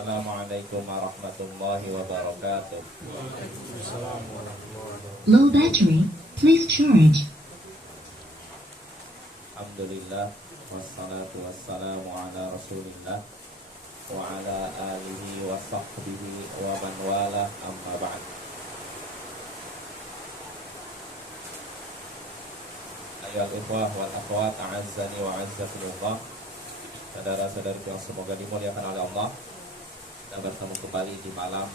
Assalamualaikum warahmatullahi wabarakatuh. Low battery, please charge. Alhamdulillah, wassalatu wassalamu ala rasulillah wa ala alihi wa sahbihi wa man wala, amma ba'd. Ayyuhal ikhwah wal akhwat, a'azzani wa a'azzakumullah. Saudara-saudari yang semoga dimuliakan oleh Allah, kita bertemu kembali di malam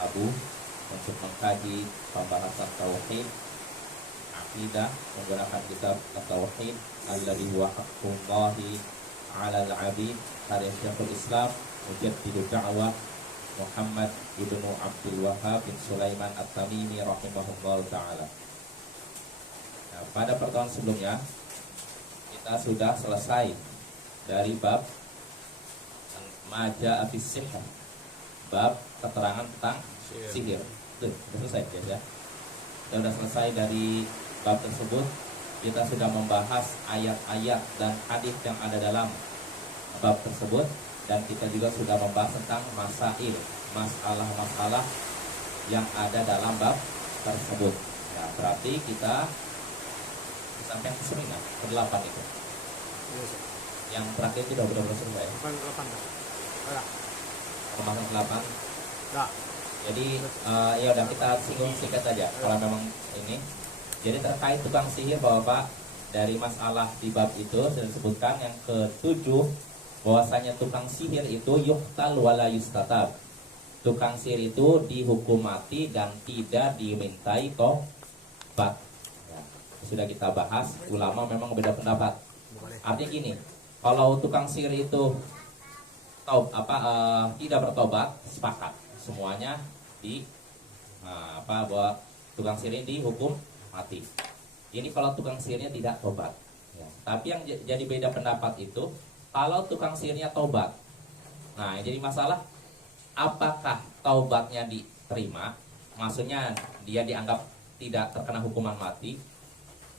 Rabu untuk mengkaji pembahasan tauhid akidah menggunakan kitab At-Tauhid alladzi huwa haqqullahi 'alal 'abid karya Syekhul Islam Mujaddidud Da'wah Muhammad ibnu Abdul Wahhab bin Sulaiman At-Tamimi rahimahullahu ta'ala. Nah, pada pertemuan sebelumnya kita sudah selesai dari bab Maja Afis Sihr, bab keterangan tentang sihir. Tuh, selesai ya. Kita sudah selesai dari bab tersebut. Kita sudah membahas ayat-ayat dan hadis yang ada dalam bab tersebut, dan kita juga sudah membahas tentang masail, masalah-masalah yang ada dalam bab tersebut. Nah, berarti kita sampai yang ke-8 itu. Yang terakhir itu udah selesai. Pembahasan ke-8. Jadi ya udah kita singgung singkat saja kalau memang ini. Jadi terkait tukang sihir Bapak, dari masalah di bab itu sudah disebutkan yang ke-7 bahwasanya tukang sihir itu yuqtal wala yustatab. Tukang sihir itu dihukum mati dan tidak dimintai tobat. Ya, sudah kita bahas, ulama memang beda pendapat. Artinya gini, kalau tukang sihir itu tidak bertobat, sepakat semuanya bahwa tukang sihir ini dihukum mati. Ini kalau tukang sihirnya tidak tobat ya. Tapi yang jadi beda pendapat itu kalau tukang sihirnya tobat. Nah, yang jadi masalah apakah taubatnya diterima, maksudnya dia dianggap tidak terkena hukuman mati,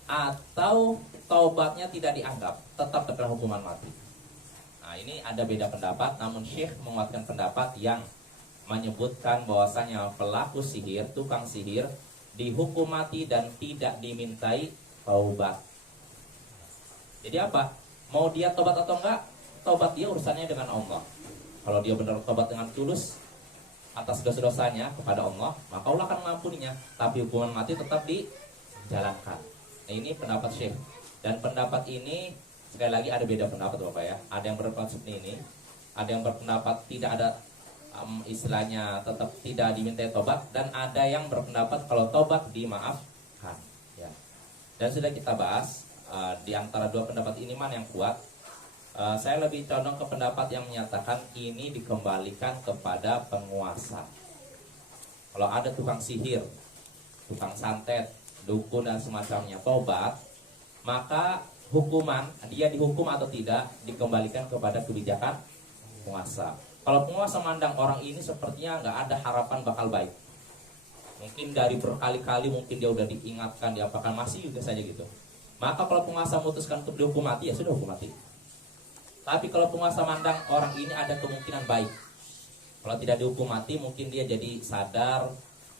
atau taubatnya tidak dianggap tetap terkena hukuman mati. Nah, ini ada beda pendapat, namun Syekh menguatkan pendapat yang menyebutkan bahwasanya pelaku sihir, tukang sihir dihukum mati dan tidak dimintai taubat. Jadi apa? Mau dia taubat atau enggak, taubat dia urusannya dengan Allah. Kalau dia benar taubat dengan tulus atas dosa-dosanya kepada Allah, maka Allah akan mengampuninya. Tapi hukuman mati tetap dijalankan. Nah, ini pendapat Syekh. Dan pendapat ini sekali lagi ada beda pendapat Bapak ya. Ada yang berpendapat seperti ini, ada yang berpendapat tidak ada istilahnya tetap tidak dimintai tobat, dan ada yang berpendapat kalau tobat dimaafkan ya. Dan sudah kita bahas di antara dua pendapat ini mana yang kuat. Saya lebih condong ke pendapat yang menyatakan ini dikembalikan kepada penguasa. Kalau ada tukang sihir, tukang santet, dukun dan semacamnya tobat, maka hukuman dia dihukum atau tidak dikembalikan kepada kebijakan penguasa. Kalau penguasa mandang orang ini sepertinya nggak ada harapan bakal baik, mungkin dari berkali-kali mungkin dia udah diingatkan, diapakan masih juga saja gitu, maka kalau penguasa memutuskan untuk dihukum mati, ya sudah hukum mati. Tapi kalau penguasa mandang orang ini ada kemungkinan baik, kalau tidak dihukum mati mungkin dia jadi sadar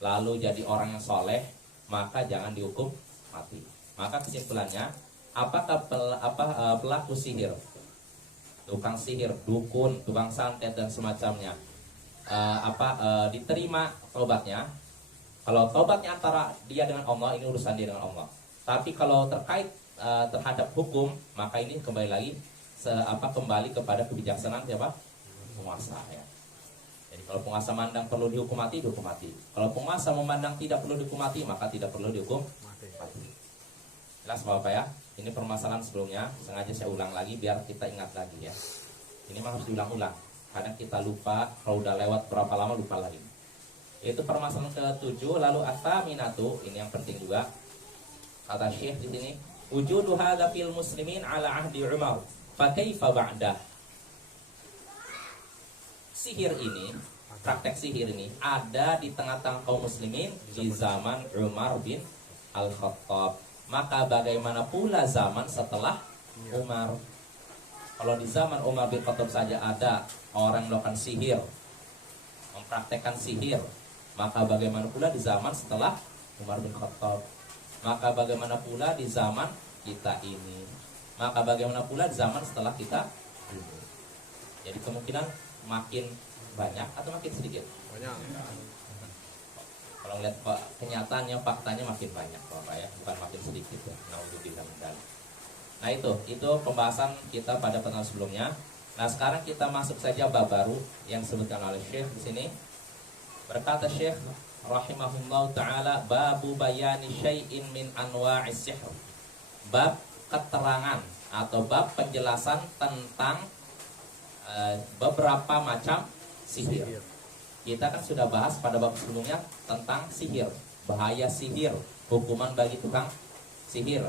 lalu jadi orang yang soleh, maka jangan dihukum mati. Maka kesimpulannya, apakah pelaku sihir, tukang sihir, dukun, tukang santet dan semacamnya diterima tobatnya? Kalau tobatnya antara dia dengan Allah, ini urusan dia dengan Allah. Tapi kalau terkait terhadap hukum, maka ini kembali lagi kembali kepada kebijaksanaan siapa? Penguasa ya. Jadi kalau penguasa mandang perlu dihukum mati, dihukum mati. Kalau penguasa memandang tidak perlu dihukum mati, maka tidak perlu dihukum mati. Jelas Bapak ya? Ini permasalahan sebelumnya, sengaja saya ulang lagi biar kita ingat lagi ya. Ini memang harus diulang-ulang. Kadang kita lupa, kalau udah lewat berapa lama lupa lagi. Yaitu permasalahan ke-7, lalu at-taminatu, ini yang penting juga. Kata Syekh di sini, wujudu hadza fil muslimin ala ahdi Umar, fa kaifa ba'dah. Sihir ini, praktek sihir ini ada di tengah-tengah kaum muslimin di zaman Umar bin Al-Khattab. Maka bagaimana pula zaman setelah Umar? Kalau di zaman Umar bin Khattab saja ada orang melakukan sihir, mempraktekkan sihir, maka bagaimana pula di zaman setelah Umar bin Khattab? Maka bagaimana pula di zaman kita ini? Maka bagaimana pula di zaman setelah kita ini? Jadi kemungkinan makin banyak atau makin sedikit? Banyak. Kalau lihat kenyataannya, faktanya makin banyak, Bapak ya, bukan makin sedikit ya. Nah itu pembahasan kita pada pertemuan sebelumnya. Nah sekarang kita masuk saja bab baru yang disebutkan oleh Syekh di sini. Berkata Syekh rahimahullah taala, babu bayani syai'in min anwa'is sihr. Bab keterangan atau bab penjelasan tentang beberapa macam sihir. Kita kan sudah bahas pada bab sebelumnya tentang sihir, bahaya sihir, hukuman bagi tukang sihir.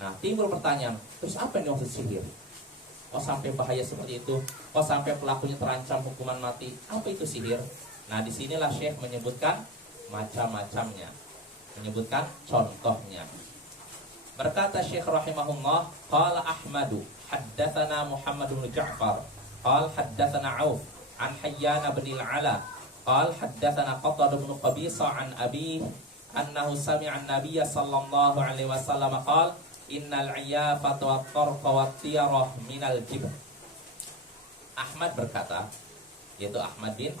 Nah, timbul pertanyaan, terus apa yang dimaksud sihir? Kok sampai bahaya seperti itu? Kok sampai pelakunya terancam hukuman mati? Apa itu sihir? Nah, disinilah Syekh menyebutkan macam-macamnya, menyebutkan contohnya. Berkata Syekh rahimahullah, qala Ahmadu haddatsana Muhammad bin Ja'far, qala haddatsana Auf an Hayyan bin al-Ala, qala haddatsana Qatadah bin Qabisa an Abi annahu sami'a an-nabiy sallallahu alaihi wasallam qala innal 'iyafata wat-tarqa wat-tiyarah minal jibr. Ahmad berkata, yaitu Ahmad bin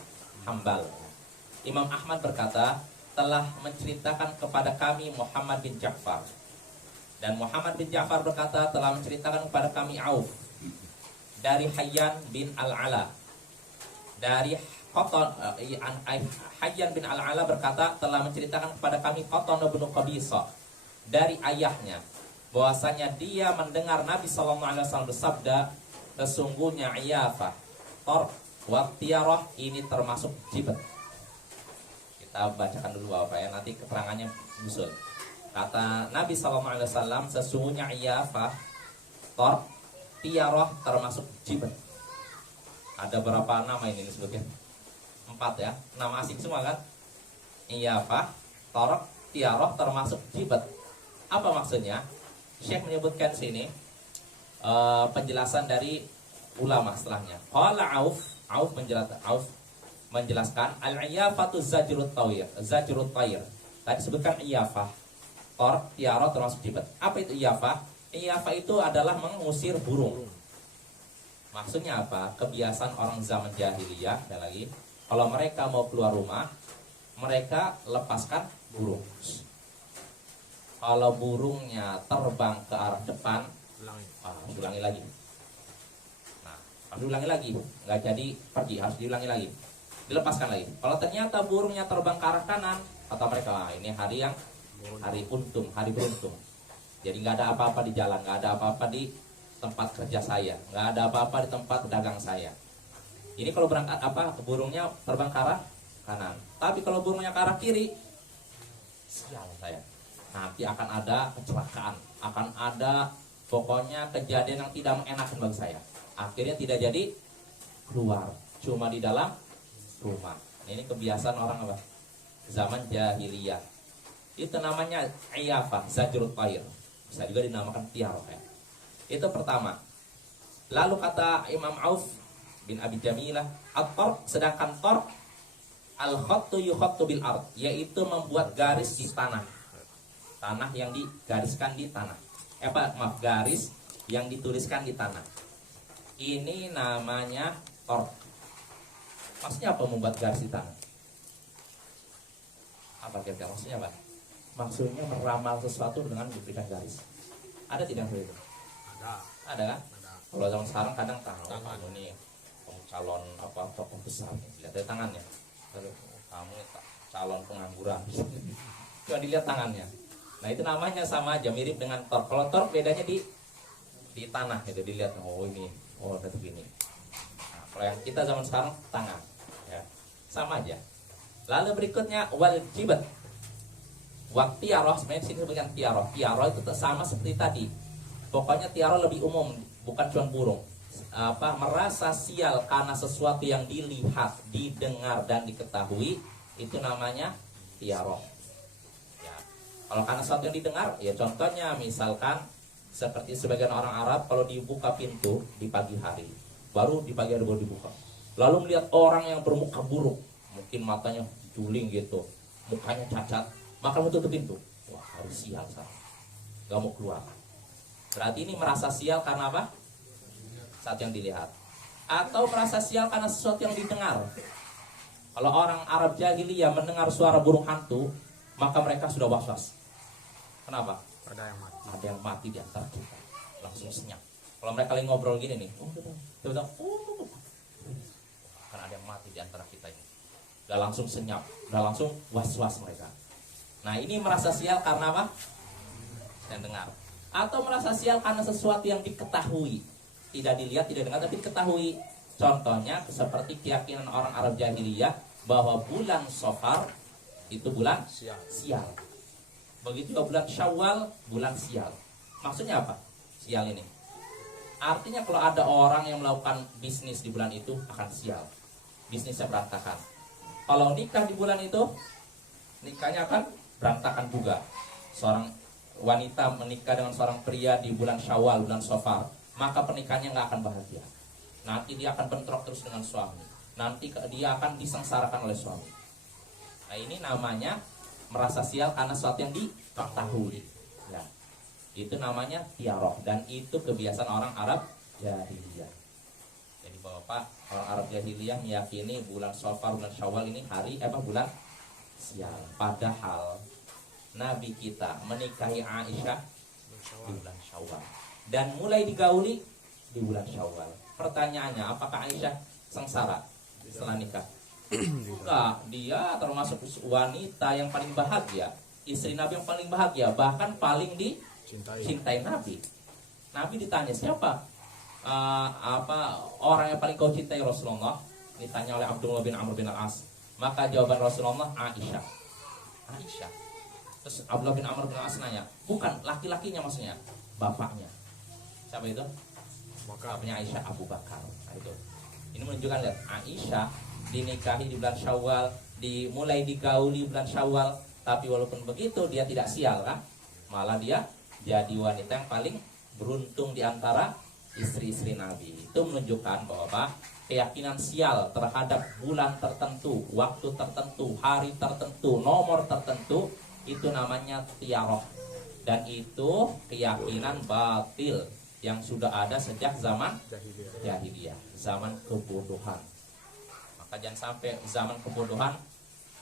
Hambal. Imam Ahmad berkata, telah menceritakan kepada kami Muhammad bin Ja'far. Dan Muhammad bin Ja'far berkata, telah menceritakan kepada kami Auf dari Hayyan bin Al-Ala. Dari Hayyan bin Al-Ala berkata, telah menceritakan kepada kami Qatadah bin Qabisa dari ayahnya, bahwasanya dia mendengar Nabi SAW bersabda, sesungguhnya iyafah, tor, waktiyarah ini termasuk jibet. Kita bacakan dulu Bapak ya, nanti keterangannya nyusul. Kata Nabi SAW, sesungguhnya iyafah, tor, tiarah termasuk jibet. Ada berapa nama ini disebutnya? 4 ya, nama asing semua kan? Iyafah, tor, tiarah termasuk jibet. Apa maksudnya? Syekh menyebutkan sini penjelasan dari ulama setelahnya. Qala Auf menjelaskan al-iyafatu zajrut tayr. Tadi sebutkan iyafah, tor, tiara termasuk jibet. Apa itu iyafah? Iyafah itu adalah mengusir burung. Maksudnya apa? Kebiasaan orang zaman jahiliyah, dan lagi kalau mereka mau keluar rumah, mereka lepaskan burung. Kalau burungnya terbang ke arah depan, ulangi lagi. Nah, harus diulangi lagi, nggak jadi pergi, harus diulangi lagi, dilepaskan lagi. Kalau ternyata burungnya terbang ke arah kanan, kata mereka, ini hari untung, hari beruntung. Jadi nggak ada apa-apa di jalan, nggak ada apa-apa di tempat kerja saya, nggak ada apa-apa di tempat dagang saya. Ini kalau berangkat burungnya terbang ke arah kanan. Tapi kalau burungnya ke arah kiri, sial saya. Nanti akan ada kecelakaan, akan ada pokoknya kejadian yang tidak mengenakan bagi saya. Akhirnya tidak jadi keluar, cuma di dalam rumah. Ini kebiasaan orang apa? Zaman jahiliyah. Itu namanya iyafah, zajrut tayr. Bisa juga dinamakan tiarah ya. Itu pertama. Lalu kata Imam Auf bin Abi Jamilah, at-tarq, sedangkan tarq al-khattu yukhattu bil ard, yaitu membuat garis di tanah. Tanah yang digariskan di tanah. Garis yang dituliskan di tanah. Ini namanya tarq. Maksudnya apa membuat garis di tanah? Apa kira-kira maksudnya apa? Maksudnya meramal sesuatu dengan memberikan garis. Ada tidak seperti itu? Ada kan? Ada. Kalau zaman sekarang kadang kamu nih calon tokoh besar, lihat dari tangannya. Lalu kamu calon pengangguran. Coba dilihat tangannya. Nah itu namanya sama aja, mirip dengan tork. Kalau tork bedanya di tanah gitu, dilihat ada begini. Nah, kalau yang kita zaman sekarang tangan, ya sama aja. Lalu berikutnya wal jibet. Tiarah, sebenarnya sini sebutkan tiarah. Tiarah itu sama seperti tadi. Pokoknya tiarah lebih umum, bukan cuma burung. Merasa sial karena sesuatu yang dilihat, didengar dan diketahui, itu namanya tiarah. Ya. Kalau karena sesuatu yang didengar, ya contohnya misalkan Seperti sebagian orang Arab kalau dibuka pintu di pagi hari, baru di pagi hari baru dibuka. Lalu melihat orang yang bermuka buruk, mungkin matanya juling gitu, mukanya cacat, maka mau tutup pintu. Wah, harus sial saya, gak mau keluar. Berarti ini merasa sial karena apa? Saat yang dilihat. Atau merasa sial karena sesuatu yang didengar. Kalau orang Arab jahiliyah mendengar suara burung hantu, maka mereka sudah was-was. Kenapa? Ada yang mati di antara kita. Langsung senyap. Kalau mereka lagi ngobrol gini nih, karena ada yang mati di antara kita ini. Udah langsung senyap, udah langsung was-was mereka. Nah, ini merasa sial karena apa? Yang dengar. Atau merasa sial karena sesuatu yang diketahui. Tidak dilihat, tidak dengar, tapi diketahui. Contohnya seperti keyakinan orang Arab jahiliyah bahwa bulan Safar itu bulan sial. Begitu juga bulan Syawal bulan sial. Maksudnya apa? Sial ini. Artinya kalau ada orang yang melakukan bisnis di bulan itu akan sial. Bisnisnya berantakan. Kalau nikah di bulan itu, nikahnya akan berantakan juga. Seorang wanita menikah dengan seorang pria di bulan Syawal, bulan Safar, maka pernikahannya nggak akan bahagia. Nanti dia akan bentrok terus dengan suami. Nanti dia akan disengsarakan oleh suami. Nah, ini namanya merasa sial karena sesuatu yang diketahui. Nah, itu namanya tiaroh, dan itu kebiasaan orang Arab jahiliyah. Jadi Bapak, orang Arab jahiliyah meyakini bulan Safar, bulan Syawal ini bulan sial. Padahal Nabi kita menikahi Aisyah di bulan Syawal dan mulai digauli di bulan Syawal. Pertanyaannya, apakah Aisyah sengsara setelah nikah? Enggak, dia termasuk wanita yang paling bahagia, istri Nabi yang paling bahagia, bahkan paling dicintai Nabi. Nabi ditanya, siapa orang yang paling kau cintai Rasulullah? Ditanya oleh Abdullah bin Amr bin Al-As. Maka jawaban Rasulullah, Aisyah. Terus Abdullah bin Amr bin Al-As nanya, bukan laki-lakinya maksudnya, bapaknya. Siapa itu? Bapaknya Aisyah, Abu Bakar. Nah, itu. Ini menunjukkan, lihat, Aisyah dinikahi di bulan Syawal, mulai digauli bulan Syawal, tapi walaupun begitu dia tidak sial kan? Malah dia jadi wanita yang paling beruntung di antara istri-istri Nabi. Itu menunjukkan bahwa keyakinan sial terhadap bulan tertentu, waktu tertentu, hari tertentu, nomor tertentu, itu namanya tiaroh. Dan itu keyakinan batil yang sudah ada sejak zaman jahiliyah, zaman kebodohan. Maka jangan sampai zaman kebodohan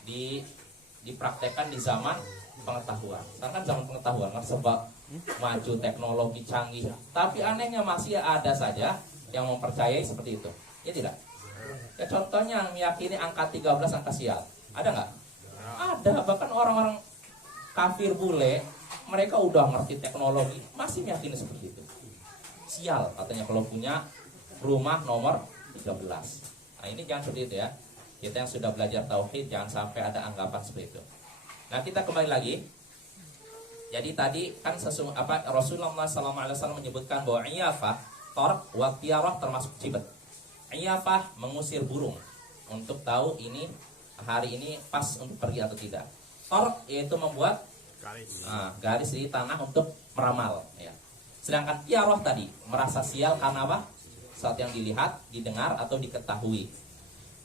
dipraktekkan di zaman pengetahuan. Sekarang kan zaman pengetahuan, kan sebab maju teknologi canggih, tapi anehnya masih ada saja yang mempercayai seperti itu. Ya tidak? Ya contohnya yang meyakini angka 13 angka sial. Ada nggak? Ada, bahkan orang-orang kafir bule, mereka udah ngerti teknologi, masih meyakini seperti itu. Sial katanya kalau punya rumah nomor 13. Nah, ini jangan seperti itu ya. Kita yang sudah belajar tauhid jangan sampai ada anggapan seperti itu. Nah, kita kembali lagi. Jadi tadi kan Rasulullah SAW menyebutkan bahwa iyafah, torq, wa tiarah termasuk cibat. Iyafah mengusir burung untuk tahu ini hari ini pas untuk pergi atau tidak. Torq yaitu membuat garis di tanah untuk meramal. Ya. Sedangkan tiarah tadi merasa sial karena apa? Saat yang dilihat, didengar atau diketahui.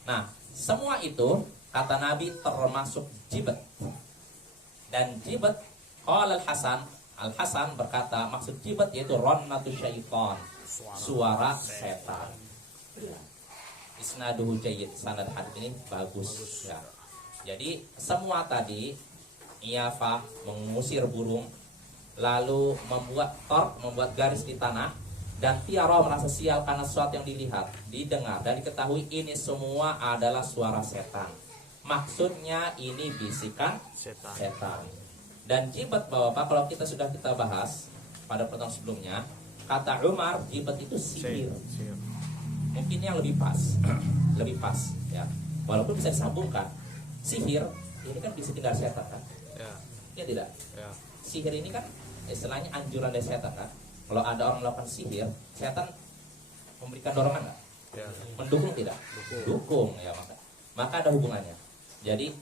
Nah, semua itu kata Nabi termasuk jibat. Dan jibat, Al-Hasan berkata maksud jibat yaitu ronnatu syaitan, suara setan. Isnaduhu jayyid, sanad hadits ini bagus ya. Jadi semua tadi iyafah mengusir burung, lalu membuat garis di tanah, dan tiara merasa sial karena sesuatu yang dilihat, didengar dan diketahui, ini semua adalah suara setan. Maksudnya ini bisikan setan. Dan jibat Bapak, kalau kita bahas pada pertemuan sebelumnya, kata Umar jibat itu sihir. Mungkin yang lebih pas ya. Walaupun bisa disambungkan. Sihir ini kan bisikan dari setan kan? Ya tidak? Ya. Sihir ini kan istilahnya anjuran dari setan kan? Kalau ada orang melakukan sihir, setan memberikan dorongan nggak? Ya. Mendukung tidak? Dukung ya, maka ada hubungannya. Jadi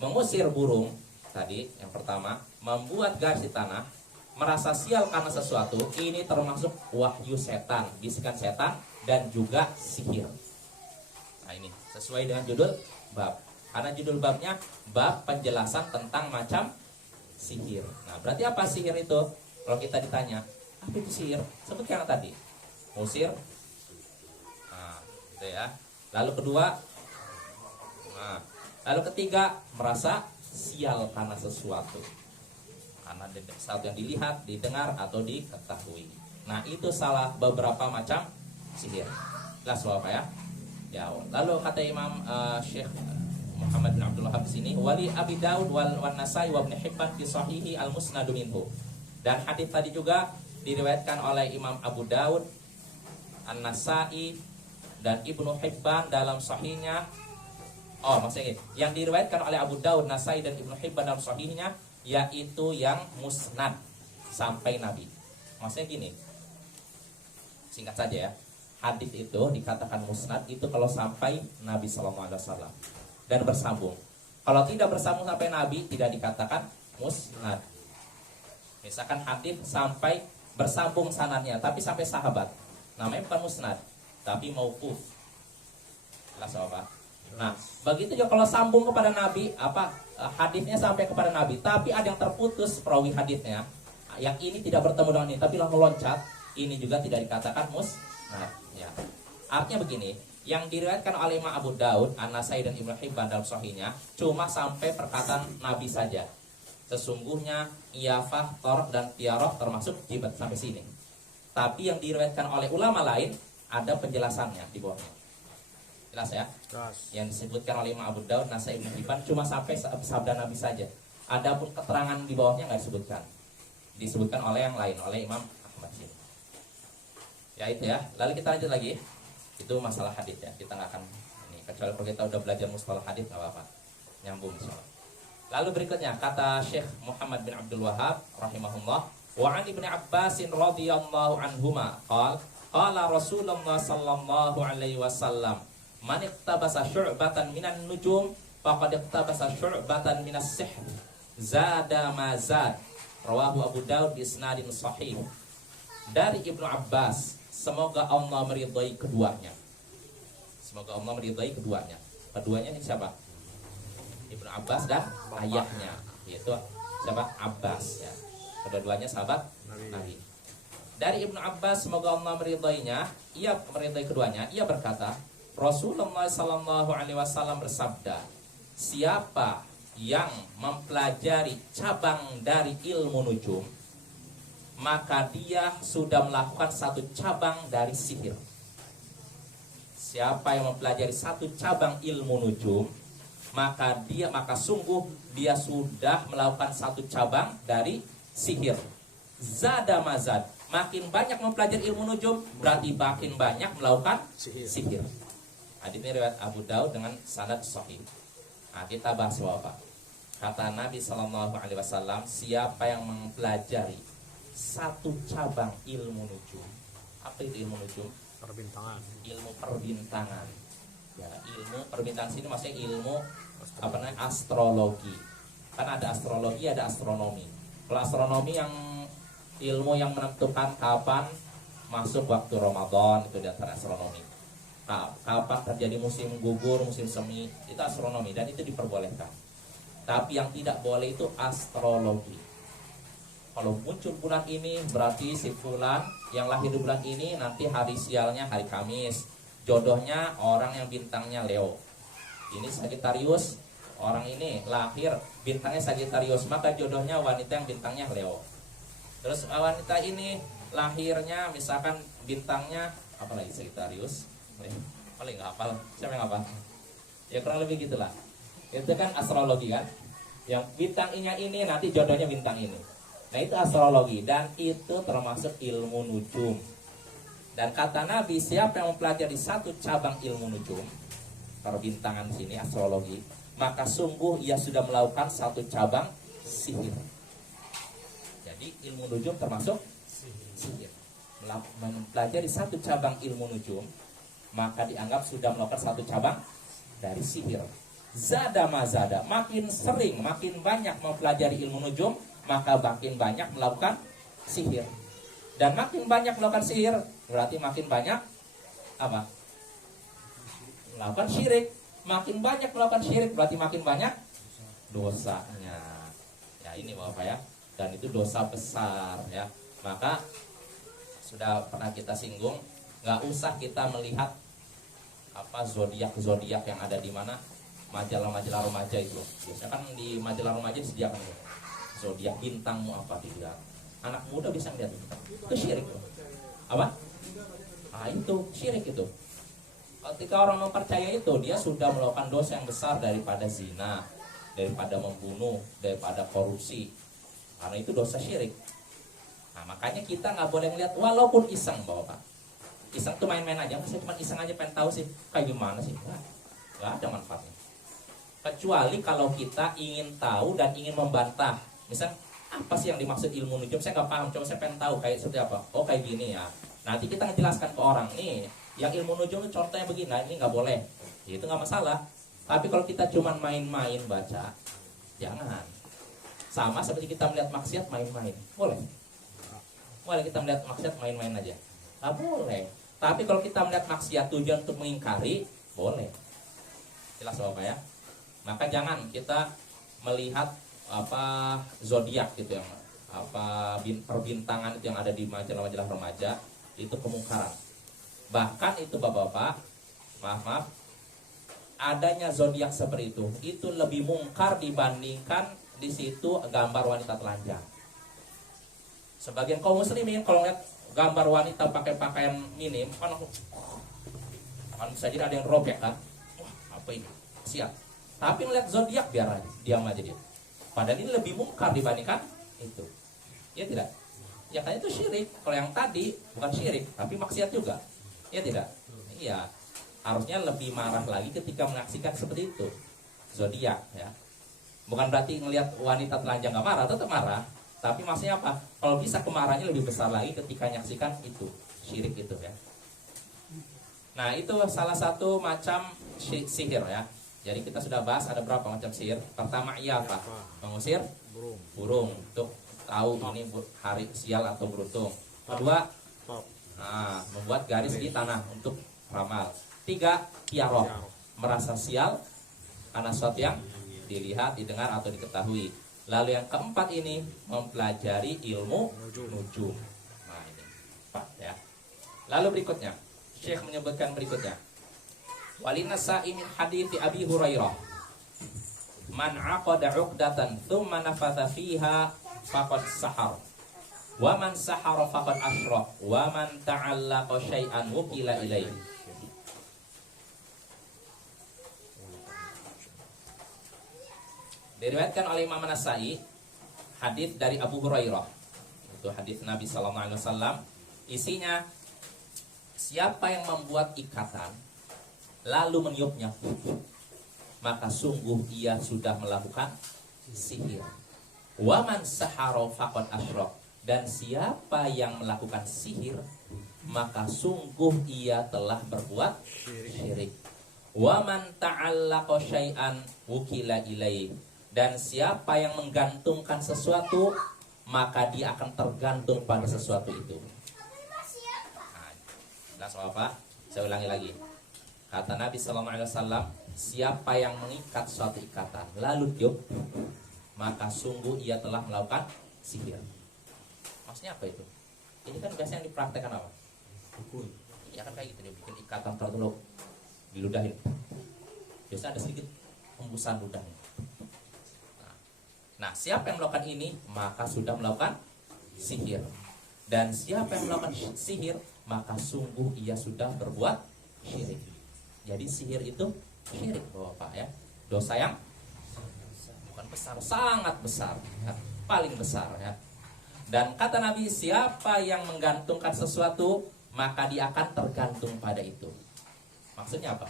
mengusir burung tadi yang pertama, membuat garis di tanah, merasa sial karena sesuatu, ini termasuk wahyu setan, bisikan setan, dan juga sihir. Nah ini sesuai dengan judul bab. Karena judul babnya bab penjelasan tentang macam sihir. Nah berarti apa sihir itu? Kalau kita ditanya, apa itu sihir? Sebutkan tadi. Musir. Nah, gitu ya. Lalu kedua, nah, lalu ketiga, merasa sial karena sesuatu. Karena sesuatu yang dilihat, didengar, atau diketahui. Nah itu salah beberapa macam sihir. Jelas Bapak ya? Ya, lalu kata Imam Syekh Muhammad bin Abdul Wahhab di sini, wali Abi Daud wal Nasai wa Ibnu Hibban fi sahihi al-musnad minhu. Dan hadis tadi juga diriwayatkan oleh Imam Abu Daud, An-Nasai dan Ibnu Hibban dalam sahihnya. Oh, maksudnya ini, yang diriwayatkan oleh Abu Daud, Nasai dan Ibnu Hibban dalam sahihnya yaitu yang musnad sampai Nabi. Maksudnya gini. Singkat saja ya. Hadis itu dikatakan musnad itu kalau sampai Nabi sallallahu alaihi wasallam dan bersambung. Kalau tidak bersambung sampai Nabi tidak dikatakan musnad. Misalkan hadis sampai bersambung sanadnya tapi sampai sahabat, namanya bukan musnad, tapi mauquf. Jelas apa? Nah, begitu juga kalau sambung kepada Nabi, hadisnya sampai kepada Nabi, tapi ada yang terputus perawi hadisnya, yang ini tidak bertemu dengan ini, tapi langsung loncat, ini juga tidak dikatakan musnad. Ya. Artinya begini, yang diriwayatkan oleh Imam Abu Daud, An-Nasai dan Ibnu Hibban dalam sahihnya cuma sampai perkataan Nabi saja. Sesungguhnya iyafah, torok dan tiaroh termasuk jibat sampai sini. Tapi yang diriwayatkan oleh ulama lain ada penjelasannya di bawahnya. Jelas ya? Yang disebutkan oleh Imam Abu Daud, Nasai, Ibnu Hibban cuma sampai sabda Nabi saja. Adapun keterangan di bawahnya nggak disebutkan. Disebutkan oleh yang lain, oleh Imam Ahmad. Ya itu ya. Lalu kita lanjut lagi. Itu masalah hadis ya. Kita nggak akan ini, kecuali kalau kita udah belajar mustalah hadis nggak apa-apa. Nyambung insyaallah. Lalu berikutnya kata Syekh Muhammad bin Abdul Wahhab rahimahullah, wa an Ibnu Abbas radhiyallahu anhuma qala Rasulullah sallallahu alaihi wasallam, man iktabasa syu'batan minan nujum faqad iktabasa syu'batan minas sihr zada ma zad. Rawahu Abu Daud bi isnadin sahih. Dari Ibnu Abbas, semoga Allah meridhai keduanya. Semoga Allah meridhai keduanya. Keduanya ini siapa? Ibnu Abbas dan ayahnya, yaitu siapa? Abbas ya. Kedua-duanya sahabat Nabi. Dari Ibnu Abbas, semoga Allah meridhainya, ia meridhai keduanya, ia berkata, Rasulullah sallallahu alaihi wasallam bersabda, siapa yang mempelajari cabang dari ilmu nujum, maka dia sudah melakukan satu cabang dari sihir. Siapa yang mempelajari satu cabang ilmu nujum, maka sungguh dia sudah melakukan satu cabang dari sihir. Zada mazad, makin banyak mempelajari ilmu nujum berarti makin banyak melakukan sihir. Hadis ini riwayat Abu Daud dengan sanad sahih. Nah, kita bahas apa? Kata Nabi sallallahu alaihi wasallam, siapa yang mempelajari satu cabang ilmu nujum. Apa itu ilmu nujum? Perbintangan. Ilmu perbintangan. Ya, ilmu perbintangan sini maksudnya ilmu astrologi. Kan ada astrologi, ada astronomi. Kalau astronomi yang ilmu yang menentukan kapan masuk waktu Ramadan, itu di antara astronomi. Kapan terjadi musim gugur, musim semi, itu astronomi dan itu diperbolehkan. Tapi yang tidak boleh itu astrologi. Kalau muncul bulan ini berarti si fulan yang lahir di bulan ini nanti hari sialnya hari Kamis. Jodohnya orang yang bintangnya Leo. Ini Sagittarius, orang ini lahir bintangnya Sagittarius, maka jodohnya wanita yang bintangnya Leo. Terus wanita ini lahirnya misalkan bintangnya apa lagi, Sagittarius, paling nggak hafal, siapa yang hafal? Ya kurang lebih gitulah. Itu kan astrologi kan, yang bintang ini nanti jodohnya bintang ini. Nah itu astrologi dan itu termasuk ilmu nujum. Dan kata Nabi, siapa yang mempelajari satu cabang ilmu nujum, perbintangan sini astrologi, maka sungguh ia sudah melakukan satu cabang sihir. Jadi ilmu nujum termasuk sihir. Mempelajari satu cabang ilmu nujum, maka dianggap sudah melakukan satu cabang dari sihir. Zada mazada, makin sering, makin banyak mempelajari ilmu nujum, maka makin banyak melakukan sihir. Dan makin banyak melakukan sihir, berarti makin banyak apa? Melakukan syirik. Makin banyak melakukan syirik, berarti makin banyak dosanya. Ya ini Bapak ya. Dan itu dosa besar ya. Maka sudah pernah kita singgung, nggak usah kita melihat apa zodiak yang ada di mana majalah-majalah remaja itu. Biasanya kan di majalah remaja disediakan zodiak bintangmu apa tidak. Anak muda bisa melihat itu syirik. Apa? Ah itu syirik itu. Ketika orang mempercayai itu, dia sudah melakukan dosa yang besar daripada zina, daripada membunuh, daripada korupsi. Karena itu dosa syirik. Nah makanya kita nggak boleh ngeliat walaupun iseng Bapak. Iseng tuh main-main aja, saya cuma iseng aja pengen tahu sih kayak gimana sih. Nggak ada manfaatnya. Kecuali kalau kita ingin tahu dan ingin membantah. Misal apa sih yang dimaksud ilmu nujum? Saya nggak paham, coba saya pengen tahu kayak seperti apa. Oh kayak gini ya. Nanti kita ngejelaskan ke orang nih, yang ilmu nujum itu contohnya begini, nah ini nggak boleh. Ya, itu nggak masalah. Tapi kalau kita cuma main-main baca, jangan. Sama seperti kita melihat maksiat main-main, boleh. Boleh kita melihat maksiat main-main aja. Nggak boleh. Tapi kalau kita melihat maksiat tujuan untuk mengingkari, boleh. Jelas Bapak ya. Maka jangan kita melihat apa zodiak gitu yang apa perbintangan itu yang ada di majalah-majalah remaja itu kemungkaran. Bahkan itu Bapak-bapak, maaf, adanya zodiak seperti itu lebih mungkar dibandingkan di situ gambar wanita telanjang. Sebagian kaum muslimin kalau lihat gambar wanita pakai pakaian minim kan bisa jadi ada yang robek kan. Wah, apa ini? Siap. Tapi ngeliat zodiak biar aja, diam aja dia. Padahal ini lebih mungkar dibandingkan itu. Ya tidak? Ya kan itu syirik. Kalau yang tadi bukan syirik, tapi maksiat juga. Ya tidak? Iya. Harusnya lebih marah lagi ketika menyaksikan seperti itu. Zodiak ya. Bukan berarti ngelihat wanita telanjang nggak marah, tetap marah. Tapi maksudnya apa? Kalau bisa kemarahannya lebih besar lagi ketika menyaksikan itu. Syirik itu ya. Nah itu salah satu macam sihir ya. Jadi kita sudah bahas ada berapa macam sihir. Pertama iya apa? Mengusir burung untuk tahu ini hari sial atau beruntung. Kedua, membuat garis di tanah untuk ramal. 3, tiaroh, merasa sial karena sesuatu yang dilihat, didengar atau diketahui. Lalu yang keempat ini mempelajari ilmu nujum. Nah ini 4 ya. Lalu berikutnya, Syekh menyebutkan berikutnya. Walinasai min hadithi Abi Hurairah man aqada 'uqdatan thumma nafatha fiha faqad sahar wa man sahara faqad asyrak wa man ta'allaqa syai'an wukila ilaihi. Diriwayatkan oleh Imam An-Nasai hadis dari Abu Hurairah. Itu hadis Nabi sallallahu alaihi wasallam, isinya siapa yang membuat ikatan lalu meniupnya, maka sungguh ia sudah melakukan sihir. Wa man sahara faqad asyrak, dan siapa yang melakukan sihir maka sungguh ia telah berbuat syirik. Wa man ta'allaqa syai'an wukila ilaih, dan siapa yang menggantungkan sesuatu maka dia akan tergantung pada sesuatu itu. Nah, apa? Saya ulangi lagi. Kata Nabi SAW, siapa yang mengikat suatu ikatan lalu tiup, maka sungguh ia telah melakukan sihir. Maksudnya apa itu? Ini kan biasanya yang dipraktekkan apa? Dukun. Iya kan kayak gitu, dia bikin ikatan tertentu diludahin. Biasanya ada sedikit hembusan ludahnya. Nah, siapa yang melakukan ini maka sudah melakukan sihir. Dan siapa yang melakukan sihir maka sungguh ia sudah berbuat syirik. Jadi sihir itu syirik Bapak ya. Dosa yang bukan besar, sangat besar ya. Paling besar ya. Dan kata Nabi, siapa yang menggantungkan sesuatu maka dia akan tergantung pada itu. Maksudnya apa?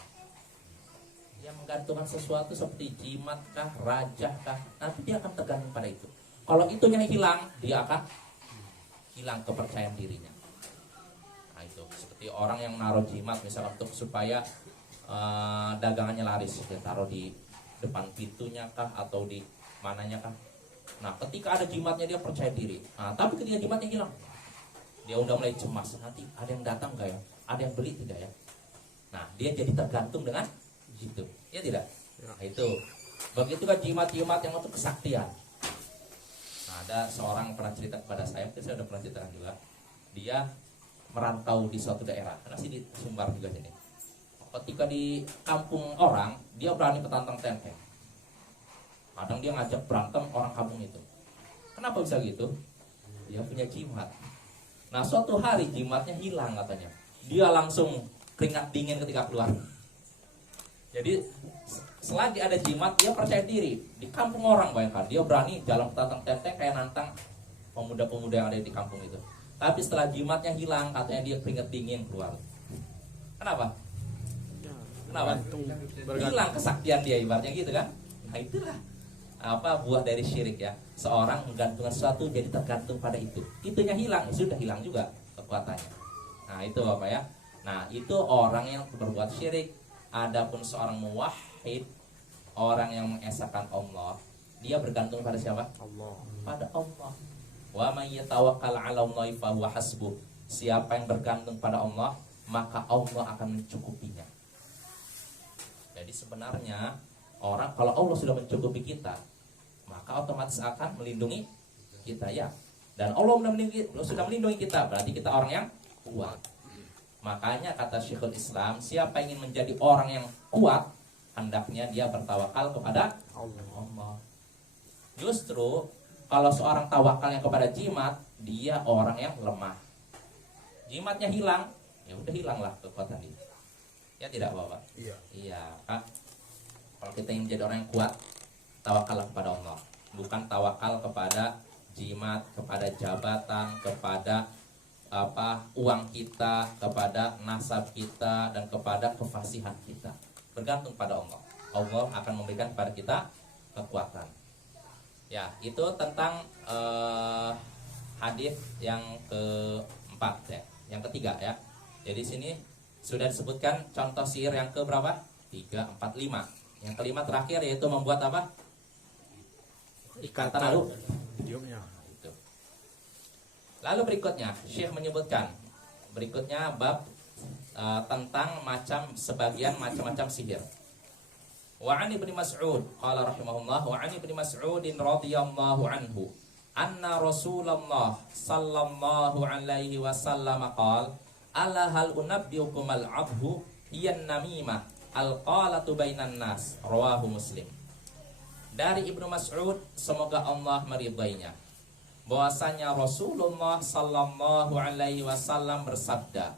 Yang menggantungkan sesuatu seperti jimat kah, rajah kah, nanti dia akan tergantung pada itu. Kalau itunya hilang, dia akan hilang kepercayaan dirinya. Nah itu seperti orang yang naruh jimat misalnya untuk supaya dagangannya laris, dia taruh di depan pintunya kah atau di mananya kah, Nah, ketika ada jimatnya dia percaya diri. Nah, tapi ketika jimatnya hilang, dia udah mulai cemas. Nanti ada yang datang nggak ya? Ada yang beli tidak ya? Nah, dia jadi tergantung dengan itu. Ya tidak? Nah, itu. Begitu kan jimat-jimat yang untuk kesaktian. Nah, ada seorang pernah cerita kepada saya sudah pernah ceritakan juga. Dia merantau di suatu daerah. Karena sih di Sumbar juga sini. Ketika di kampung orang, dia berani petantang tenteng. Kadang dia ngajak berantem orang kampung itu. Kenapa bisa gitu? Dia punya jimat. Nah, suatu hari jimatnya hilang katanya. Dia langsung keringat dingin ketika keluar. Jadi selagi ada jimat, dia percaya diri. Di kampung orang bayangkan, dia berani jalan petantang tenteng kayak nantang pemuda-pemuda yang ada di kampung itu. Tapi setelah jimatnya hilang, katanya dia keringat dingin keluar. Kenapa? Kenapa? Hilang kesaktian dia, ibaratnya gitu kan? Nah, itulah apa buah dari syirik ya. Seorang menggantungkan sesuatu jadi tergantung pada itu. Itunya hilang, sudah hilang juga kekuatannya. Nah, itu Bapak ya. Nah, itu orang yang berbuat syirik. Adapun seorang muwahhid, orang yang mengesahkan Allah, dia bergantung pada siapa? Allah. Pada Allah. Wa may yatawakkal 'ala Allahi fa huwa hasbuh. Siapa yang bergantung pada Allah, maka Allah akan mencukupinya. Jadi sebenarnya orang kalau Allah sudah mencukupi kita, maka otomatis akan melindungi kita ya. Dan Allah sudah melindungi kita, berarti kita orang yang kuat. Makanya kata Syekhul Islam, siapa yang ingin menjadi orang yang kuat, hendaknya dia bertawakal kepada Allah. Justru kalau seorang tawakalnya kepada jimat, dia orang yang lemah. Jimatnya hilang, ya udah hilanglah kekuatan dia. Ya tidak Bapak? Iya. Iya, Kak. Kalau kita ingin menjadi orang yang kuat, tawakallah kepada Allah. Bukan tawakal kepada jimat, kepada jabatan, kepada uang kita, kepada nasab kita, dan kepada kefasihan kita. Bergantung pada Allah. Allah akan memberikan kepada kita kekuatan. Ya, itu tentang hadis yang keempat ya. Yang ketiga ya. Jadi sini sudah disebutkan contoh sihir yang ke berapa? 3, 4, 5. Yang kelima terakhir yaitu membuat apa? Ikatan lalu. Itu. Lalu berikutnya Syekh menyebutkan berikutnya bab tentang sebagian macam-macam sihir. Wa 'an Ibnu Mas'ud qala rahimahullah wa 'an Ibnu Mas'udin radhiyallahu anhu anna Rasulullah sallallahu alaihi wasallam qala ala hal unabbiukum al-'abhu hiya namimah al-qalatu bainan nas, rawahu Muslim. Dari Ibnu Mas'ud, semoga Allah meridainya, bahwasanya Rasulullah sallallahu alaihi wasallam bersabda,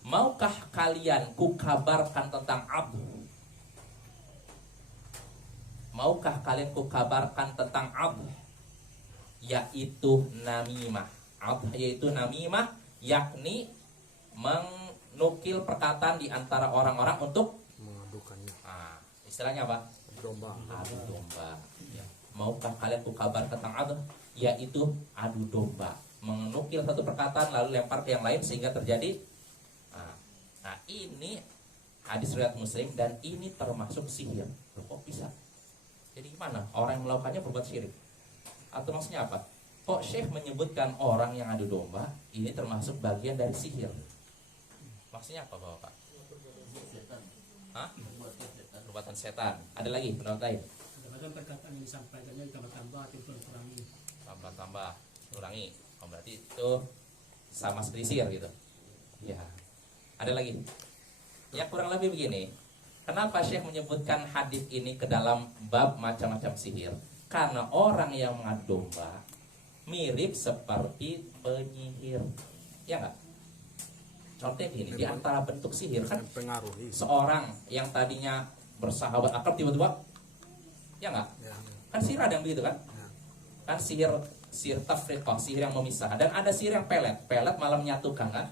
maukah kalian kukabarkan tentang abh? Maukah kalian kukabarkan tentang abh? Yaitu namimah. Abh yaitu namimah, yakni menukil perkataan di antara orang-orang untuk mengadukannya. Istilahnya apa? Adu domba. Ya. Maukah kalian kukabar tentang adu? Yaitu adu domba. Menukil satu perkataan lalu lempar ke yang lain sehingga terjadi. Nah ini hadis riwayat Muslim dan ini termasuk sihir. Kok bisa? Jadi gimana? Orang yang melakukannya berbuat syirik? Atau maksudnya apa? Kok Syekh menyebutkan orang yang adu domba ini termasuk bagian dari sihir? Maksudnya apa Bapak? Hah? Perbuatan setan. Ada lagi pendapat lain? Kadang-kadang perkataan yang disampaikannya ditambah-tambah atau kurangi. Tambah-tambah, kurangi. Oh, berarti itu sama seperti sihir gitu. Ya. Ada lagi? Ya kurang lebih begini. Kenapa Syekh menyebutkan hadis ini ke dalam bab macam-macam sihir? Karena orang yang mengadu domba mirip seperti penyihir. Ya enggak? Contohnya gini, di antara bentuk sihir kan seorang yang tadinya bersahabat akrab tiba-tiba, ya enggak? Kan sihir ada yang begitu kan? Kan sihir tafriqah, sihir yang memisah. Dan ada sihir yang pelet malah menyatukan kan?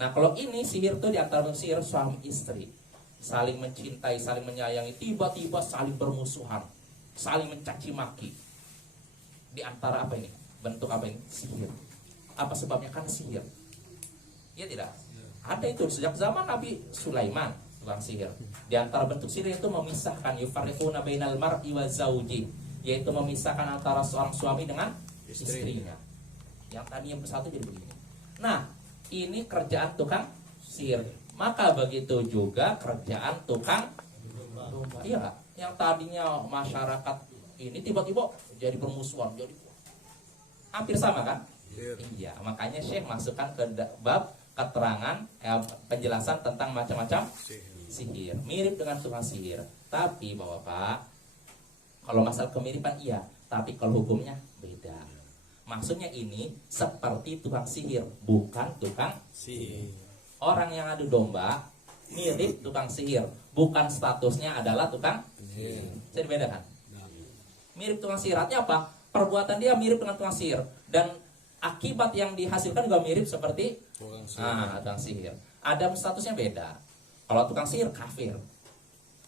Nah kalau ini sihir tuh di antara bentuk sihir suami istri, saling mencintai, saling menyayangi, tiba-tiba saling bermusuhan, saling mencaci maki. Di antara apa ini? Bentuk apa ini? Sihir. Apa sebabnya? Kan sihir. Ya tidak? Ada itu sejak zaman Nabi Sulaiman, tukang sihir. Di antara bentuk sihir itu memisahkan, yufarriquna bainal mar'i wa zauji. yaitu memisahkan antara seorang suami dengan istrinya. Yang tadi yang bersatu jadi begini. Nah, ini kerjaan tukang sihir. Maka begitu juga kerjaan tukang domba. Iya nggak? Yang tadinya masyarakat ini tiba-tiba jadi permusuhan, jadi hampir sama kan? Iya, makanya Syekh masukkan ke bab keterangan penjelasan tentang macam-macam sihir. Mirip dengan tukang sihir. Tapi Bapak, kalau masalah kemiripan iya, tapi kalau hukumnya beda. Maksudnya ini seperti tukang sihir, bukan tukang sihir. Orang yang adu domba mirip tukang sihir, bukan statusnya adalah tukang sihir. Bisa dibedakan? Mirip tukang sihir artinya apa? Perbuatan dia mirip dengan tukang sihir dan akibat yang dihasilkan juga mirip seperti tukang sihir. Ada statusnya beda. Kalau tukang sihir kafir.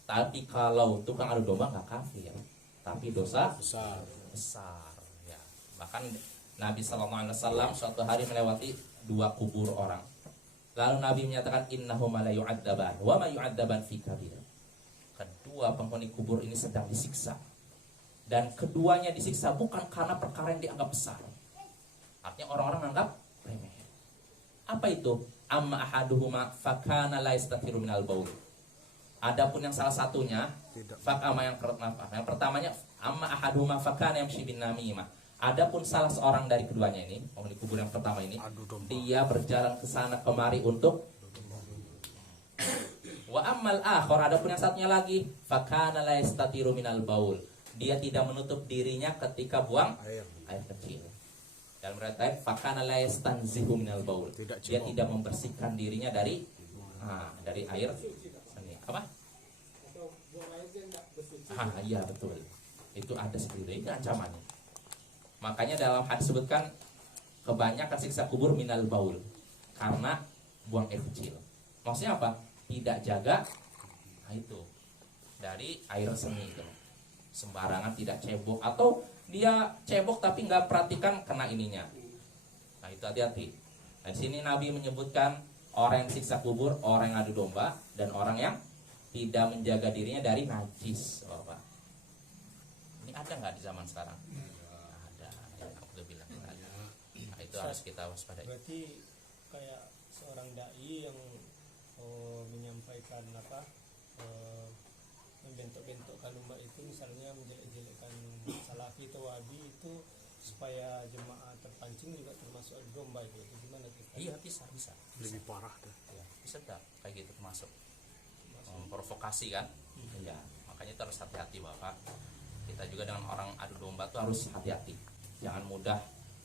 Tapi kalau tukang adu domba nggak kafir, tapi dosa besar. Ya. Bahkan Nabi SAW suatu hari melewati 2 kubur orang. Lalu Nabi menyatakan innahuma la yu'adzaban wa ma yu'adzaban fi kabir. Kedua penghuni kubur ini sedang disiksa. Dan keduanya disiksa bukan karena perkara yang dianggap besar. Artinya orang-orang menganggap remeh. Apa itu? Amma ahaduhuma fakana la yastatiru minal baul. Adapun yang salah satunya fakama yang pertamanya amma ahaduhuma fakana yamshi bin namimah. Adapun salah seorang dari keduanya ini, penghuni kubur yang pertama ini, dia berjalan ke sana kemari untuk wa ammal akhar, adapun yang satunya lagi fakana la yastatiru minal baul. Dia tidak menutup dirinya ketika buang air kecil. Dalam riwayat fakana la yastanzihu minal baul. Dia tidak membersihkan dirinya dari air seni. Apa? Iya betul. Itu ada seperti itu ancamannya. Makanya dalam hadis disebutkan kebanyakan siksa kubur minal baul karena buang air kecil. Maksudnya apa? Tidak jaga itu dari air seni itu. Sembarangan tidak cebok atau dia cebok tapi nggak perhatikan kena ininya. Nah itu hati-hati. Nah, di sini Nabi menyebutkan orang yang siksa kubur, orang yang adu domba, dan orang yang tidak menjaga dirinya dari najis. Bapak. Ini ada nggak di zaman sekarang? Ada. Ya, aku udah bilang ada. Nah, itu harus kita waspadai. Berarti kayak seorang dai yang menyampaikan membentuk-bentukkan umat itu, misalnya menjelek-jelekkan salafi atau wahabi itu supaya jemaah terpancing juga termasuk domba gitu. Gimana kita? Iya bisa. Lebih parah dah. Ya, bisa tak kayak gitu termasuk provokasi kan? Iya, makanya itu harus hati-hati Bapak. Kita juga dengan orang adu domba tuh harus hati-hati. Jangan mudah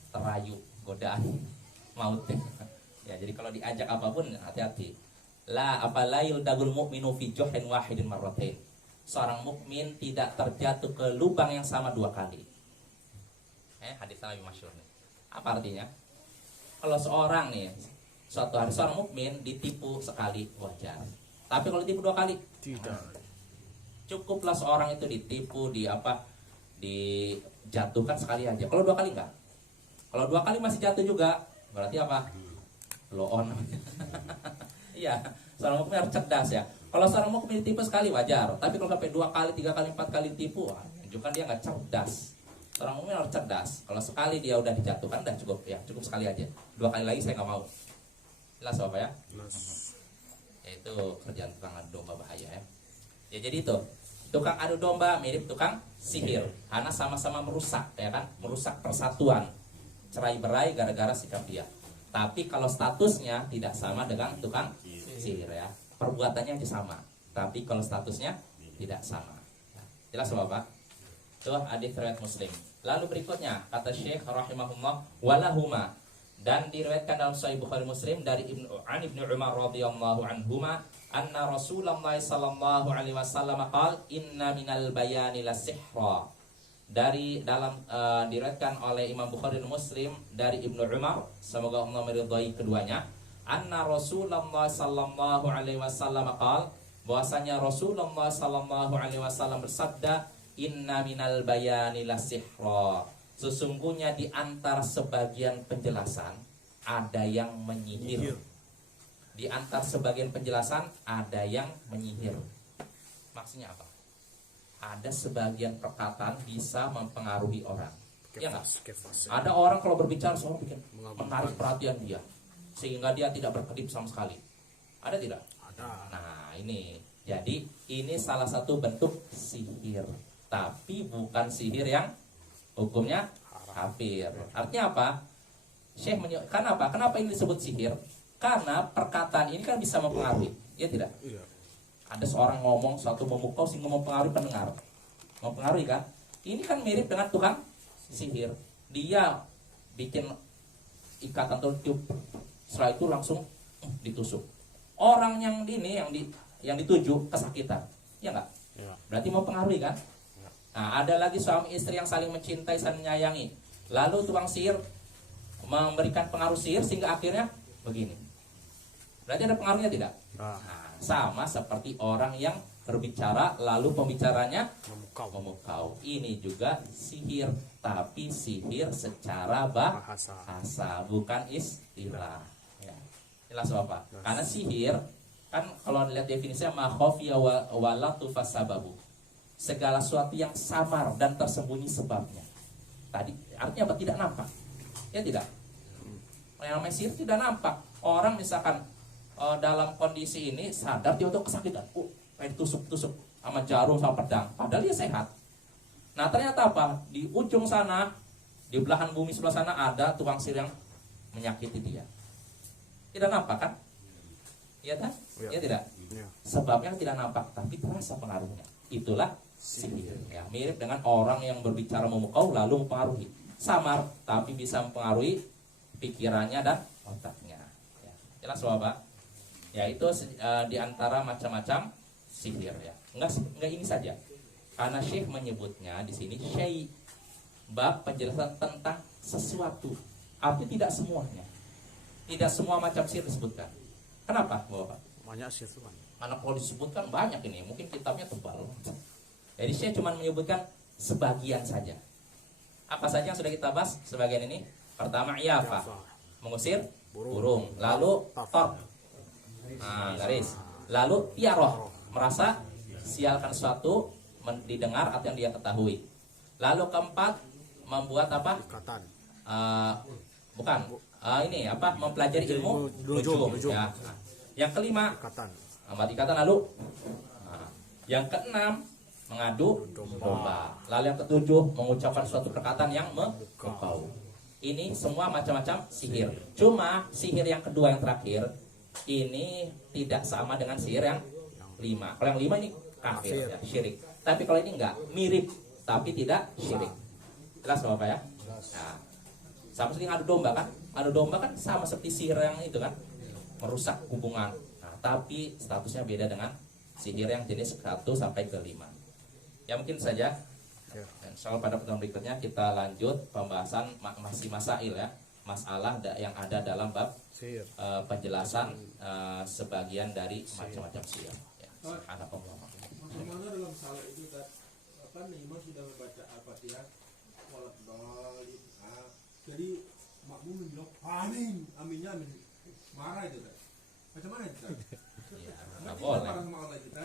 terayu godaan maut. Ya, jadi kalau diajak apapun hati-hati. La apalayul dagul mu'minu fi juhin wahidin marratain. Seorang mukmin tidak terjatuh ke lubang yang sama 2 kali. Hadis Nabi masyhur nih. Apa artinya? Kalau seorang nih suatu hari seorang mukmin ditipu sekali wajar. Tapi kalau ditipu 2 kali tidak. Cukuplah seorang itu ditipu dijatuhkan sekali aja. Kalau 2 kali enggak. Kalau 2 kali masih jatuh juga, berarti apa? Blow on. Iya, seorang mukmin harus cerdas ya. Kalau seorang mukmin ditipu sekali wajar, tapi kalau sampai 2 kali, 3 kali, 4 kali ditipu, menunjukkan dia nggak cerdas. Seorang mukmin harus cerdas. Kalau sekali dia udah dijatuhkan, udah cukup ya, cukup sekali aja. 2 kali lagi saya nggak mau. Jelas Bapak ya? Ya itu kerjaan tukang adu domba bahaya ya. Ya jadi itu tukang adu domba mirip tukang sihir, karena sama-sama merusak ya kan, merusak persatuan, cerai-berai gara-gara sikap dia. Tapi kalau statusnya tidak sama dengan tukang sihir ya, perbuatannya aja sama. Tapi kalau statusnya tidak sama. Jelas Bapak? Itu hadis riwayat Muslim. Lalu berikutnya kata Syekh rahimahullah walahuma, dan diriwayatkan dalam Sahih Bukhari Muslim dari Ibnu Umar radhiyallahu anhuma anna Rasulullah sallallahu alaihi wasallam qala inna minal bayani lasihra. Dari dalam diriwayatkan oleh Imam Bukhari dan Muslim dari Ibnu Umar, semoga Allah meridhai keduanya, anna Rasulullah sallallahu alaihi wasallam qala, bahwasanya Rasulullah sallallahu alaihi wasallam bersabda, inna minal bayani lasihra, sesungguhnya di antara sebagian penjelasan ada yang menyihir. Di antara sebagian penjelasan ada yang menyihir. Maksudnya apa? ada sebagian perkataan bisa mempengaruhi orang. Ya nggak? Kefas. Ada orang kalau berbicara semua bikin Mengagumkan. menarik perhatian dia, sehingga dia tidak berkedip sama sekali. Ada tidak? Ada. Nah ini, jadi ini salah satu bentuk sihir, tapi bukan sihir yang hukumnya kafir. Artinya apa? Syekh kenapa? Kenapa ini disebut sihir? Karena perkataan ini kan bisa mempengaruhi, ya tidak? Iya. Ada seorang ngomong suatu memukau sehingga mempengaruhi pendengar, mempengaruhi kan? Ini kan mirip dengan tukang sihir. Dia bikin ikatan atau tiup, setelah itu langsung ditusuk. Orang yang ini yang dituju kesakitan, ya enggak? Iya. Berarti mempengaruhi kan? Nah, ada lagi suami istri yang saling mencintai, saling menyayangi. Lalu tukang sihir memberikan pengaruh sihir sehingga akhirnya begini. Berarti ada pengaruhnya tidak? Nah, Nah, sama seperti orang yang berbicara lalu pembicaranya memukau. Ini juga sihir, tapi sihir secara bahasa, bukan istilah. Ya. Jelas apa? Karena sihir kan kalau lihat definisinya makhofiya wala tufasababu. Segala sesuatu yang samar dan tersembunyi sebabnya. Tadi artinya apa? Tidak nampak. Ya tidak. Yang namanya sihir tidak nampak. Orang misalkan dalam kondisi ini sadar dia tuh kesakitan, kayak tusuk-tusuk sama jarum sama pedang, padahal dia sehat. Nah ternyata apa? Di ujung sana, di belahan bumi sebelah sana ada tukang sihir yang menyakiti dia. Tidak nampak kan? Iya kan? Iya. Ya tidak. iya. Sebabnya tidak nampak, tapi terasa pengaruhnya. Itulah sihir. Ya, mirip dengan orang yang berbicara memukau lalu mempengaruhi. Samar, tapi bisa mempengaruhi pikirannya dan otaknya. Ya. Jelas Bapak? Ya itu di antara macam-macam sihir ya. Enggak ini saja. Karena Syekh menyebutnya di sini syai, bab penjelasan tentang sesuatu. Artinya tidak semuanya. Tidak semua macam sihir disebutkan. Kenapa, Bapak? Banyak sih tuan. Karena kalau disebutkan banyak ini, mungkin kitabnya tebal. Jadi Syekh cuma menyebutkan sebagian saja. Apa saja yang sudah kita bahas sebagian ini? Pertama, iafa, mengusir burung. Lalu tor, garis. Lalu tiaroh, merasa sialkan sesuatu didengar atau yang dia ketahui. Lalu keempat, membuat apa? Ikatan. Bukan. Ini apa? Mempelajari ilmu nujum. Ya. Yang kelima, Ikatan. amat ikatan. Lalu yang keenam, mengadu domba. Lalu yang ketujuh, mengucapkan suatu perkataan yang memukau. Ini semua macam-macam sihir. Cuma sihir yang kedua yang terakhir ini tidak sama dengan sihir yang lima. Kalau yang lima ini kafir, ya, syirik. Tapi kalau ini enggak, mirip tapi tidak syirik. Jelas Bapak ya? Nah, sama seperti adu domba kan? Adu domba kan sama seperti sihir yang itu kan, merusak hubungan. Nah, tapi statusnya beda dengan sihir yang jenis 1 sampai ke 5. Ya mungkin saja. Soal pada pertemuan berikutnya kita lanjut pembahasan masih masail ya, masalah yang ada dalam bab Sihir. penjelasan sebagian dari macam-macam sihir. Ya, subhanallah. Bagaimana dalam salah itu apa nih imam sudah membaca al-fatihah walat dolin. Jadi makmum bilang amin, aminnya amin, marah itu kan? Macam mana itu kan? Ya, nggak Kita boleh. marah sama Allah kita.